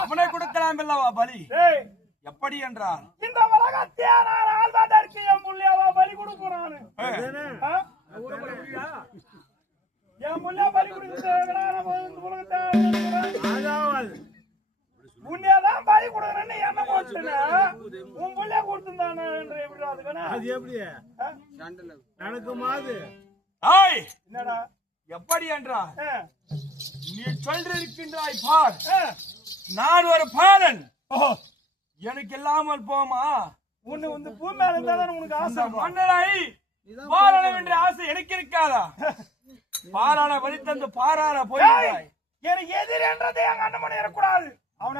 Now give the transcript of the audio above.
அவனை கொடுக்கலாம் அல்லவா பலி? எப்படி என்றால் இந்த உலகத்திய நான் ஆழ்வாதற்கு என் முள்ளியாவா பலி கொடுக்கிறான். என் முள்ளியா பலி கொடுத்து உன்னையதான் பலி கொடுக்குறேன்னு என்ன போச்சுன்னா உன் முள்ளியா கொடுத்துருந்தானே என்று எப்படி அது எப்படி நடக்குமாது? என்னடா எப்படி என்றால் நீ சொல்றிருக்கின்றாய் பார், நான் ஒரு பாலன், எனக்கு இல்லாமல் போமா? உன்னை வந்து பூ மேல இருந்தாதான் உனக்கு ஆசை. மன்னரை பாலனம் என்ற ஆசை எனக்கு இருக்காதா? பாலான வழி தந்து பாரான போய் எனக்கு எதிர் என்றதை எங்க அண்ணன் இருக்கக்கூடாது.